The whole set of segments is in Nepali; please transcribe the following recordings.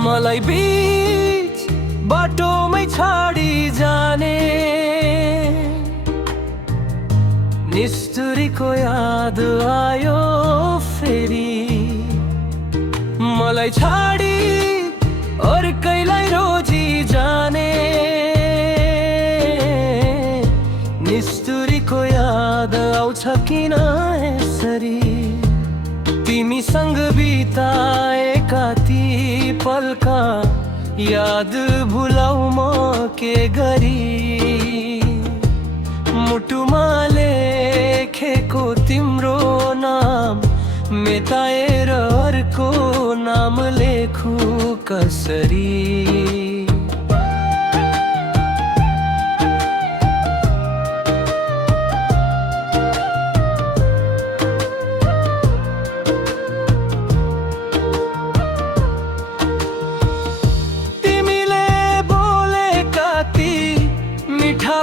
मलाई बीच बाटोमै छाडी जाने निष्ठुरीको याद आयो फेरि। मलाई छाडी अर्कैलाई रोजी जाने निष्ठुरीको याद आउँछ किन यसरी। तिमीसँग बिताएका ती पलका याद भुलाउ म के गरी। मुटुमा लेखेको तिम्रो नाम मेटाएर अर्को नाम लेखु कसरी।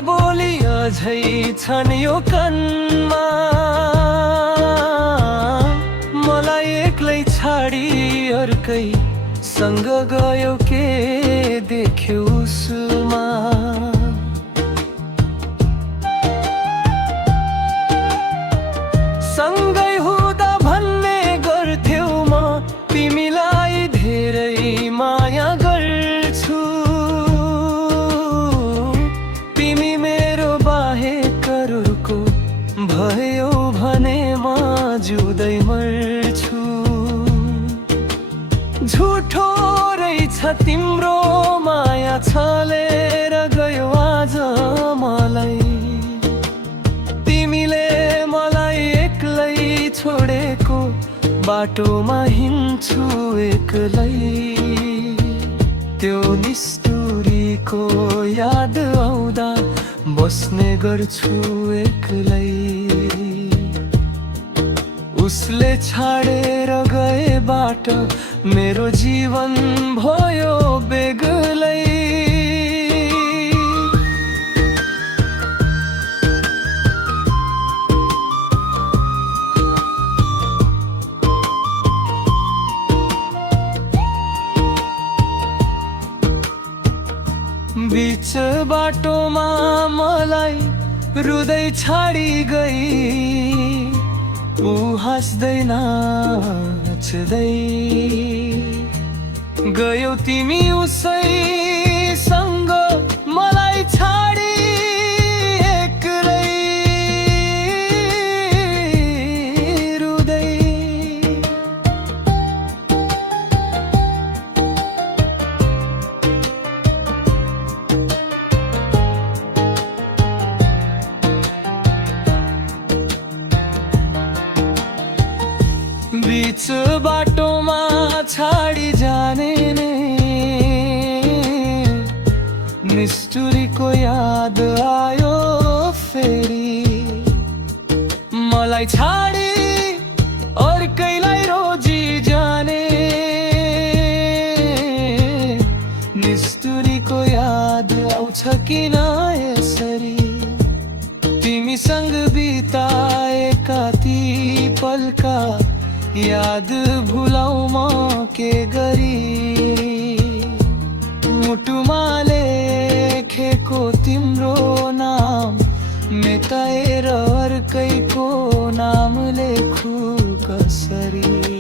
बोली अझै छन् यो कानमा, मलाई एक्लै छाडी अर्कै सँग गयो के देख्यो उसमा। सँगै हुँदा भन्ने गर्थ्यौ म तिमीलाई धेरै माया गर्छु। भयो भने म जुदै मर्छु। झुठो रहेछ तिम्रो माया छलेर गयो आज मलाई। तिमीले मलाई एक्लै छोडेको बाटोमा हिँड्छु एक्लै। त्यो निष्ठुरीको याद आउँदा बस्ने गर्छु एक्लै। उसले छाडेर गए बाटो मेरो जीवन भयो बेग्लै। बीच बाटोमा मलाई रुँदै छाडी गई। ऊ हाँस्दै नाच्दै गयो तिमी उसैसँग मलाई छाडी एक्लै रुँदै। बीच बाटोमा छाडी जाने ने निष्ठुरीको याद आयो फेरि। मलाई छाडी अर्कैलाई रोजी जाने निष्ठुरीको याद आउँछ किन यसरी। तिमीसँग बिताएका ती पलका याद भुलाउ म के गरी। मुटुमा लेखेको तिम्रो नाम मेटाएर अर्कैको नाम लेखु कसरी।